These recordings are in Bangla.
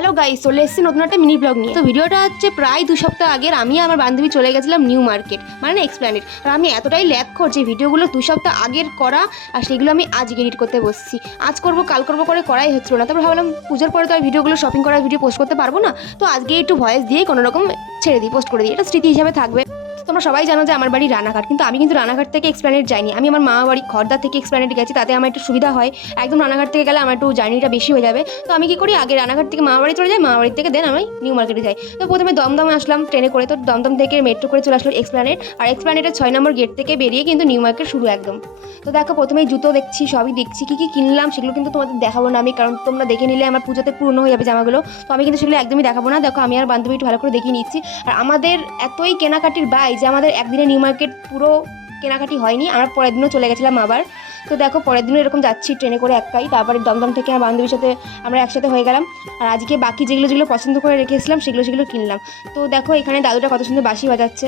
হ্যালো গাইস, চলে এসেছি নতুন একটা মিনি ব্লগ নিয়ে। তো ভিডিওটা হচ্ছে প্রায় 2 সপ্তাহ আগের। আমি আমার বান্ধবী চলে গেছিলাম নিউ মার্কেট, মানে এক্সপ্ল্যানেড। আর আমি এতটাই ল্যাগ করছি ভিডিওগুলো 2 সপ্তাহ আগের করা, আর সেগুলো আমি আজ এডিট করতে বসছি। আজ করবো কাল করবো করে করাই হচ্ছিল না। তারপর ভাবলাম পুজোর পরে তো আর ভিডিওগুলো শপিং করার ভিডিও পোস্ট করতে পারবো না, তো আজকে একটু ভয়েস দিয়ে কোনো রকম ছেড়ে দিই, পোস্ট করে দিই। এটা স্মৃতি হিসাবে থাকবে। তোমরা সবাই জানো যে আমার বাড়ি রানাঘাট, কিন্তু আমি কিন্তু রানাঘাট থেকে এক্সপ্ল্যানেড যাইনি। আমি আমার মা বাড়ি খড়দা থেকে এক্সপ্ল্যানেড গেছি, তাতে আমার একটু সুবিধা হয়। একদম রানাঘাট থেকে গেলে আমার একটু জার্নিটা বেশি হয়ে যাবে। তো আমি কি করি, আগে রানাঘাট থেকে মা বাড়ি চলে যাই, মা বাড়ি থেকে দেন আমি নিউ মার্কেটে যাই। তো প্রথমে দমদমে আসলাম ট্রেনে করে, তো দমদম থেকে মেট্রো করে চলে আসলো এক্সপ্ল্যানেড। আর এক্সপ্ল্যানেডের 6 নম্বর গেট থেকে বেরিয়ে কিন্তু নিউ মার্কেট শুরু একদম। তো দেখো, প্রথমেই জুতো দেখছি, সবই দেখছি, কী কী কিনলাম সেগুলো কিন্তু তোমাদের দেখাবো না আমি, কারণ তোমরা দেখে নিলে আমার পুজোতে পুরনো হয়ে যাবে জামাগুলো। তো আমি কিন্তু সেগুলো একদমই দেখাবো না। দেখো, আমি আর বান্ধবী একটু ভালো করে দেখিয়ে নিচ্ছি। আর আমাদের এতই কেনাকাটির বাই যে আমাদের একদিনে নিউ মার্কেট পুরো কেনাকাটি হয়নি, আমরা পরের দিনও চলে গেছিলাম আবার। তো দেখো, পরের দিনও এরকম যাচ্ছি ট্রেনে করে একাই, তারপরে দমদম থেকে আমার বান্ধবীর সাথে আমরা একসাথে হয়ে গেলাম। আর আজকে বাকি যেগুলো পছন্দ করে রেখেছিলাম সেগুলো কিনলাম। তো দেখো, এখানে দাদুটা কত সুন্দর বাঁশি বাজাচ্ছে।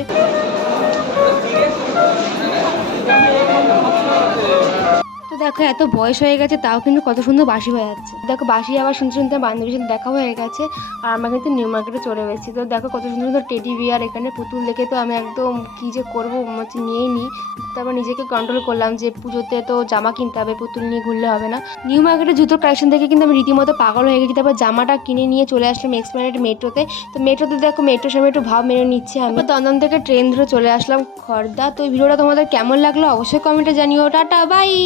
তো দেখো, এত বয়স হয়ে গেছে তাও কিন্তু কত সুন্দর বাঁশি হয়ে যাচ্ছে। দেখো, বাঁশি আবার শুনতে শুনতে বান্ধবীর সাথে দেখা হয়ে গেছে, আর আমরা কিন্তু নিউ মার্কেটে চলে গেছি। তো দেখো, কত সুন্দর সুন্দর টেডি বিয়ার, এখানে পুতুল দেখে তো আমি একদম কী যে করবো হচ্ছে নিয়েই নিই। তারপর নিজেকে কন্ট্রোল করলাম যে পুজোতে তো জামা কিনতে হবে, পুতুল নিয়ে ঘুরলে হবে না। নিউ মার্কেটে জুতোর কালেকশন দেখে কিন্তু আমি রীতিমতো পাগল হয়ে গেছি। তারপর জামাটা কিনে নিয়ে চলে আসলাম এক্সপ্ল্যানেড মেট্রোতে। তো মেট্রোতে দেখো, মেট্রোর সামনে একটু ভাব মেরে নিচ্ছে আমি। দমদম থেকে ট্রেন ধরে চলে আসলাম খড়দা। তো এই ভিডিওটা তোমাদের কেমন লাগলো অবশ্যই কমেন্টে জানিও। Tata, by.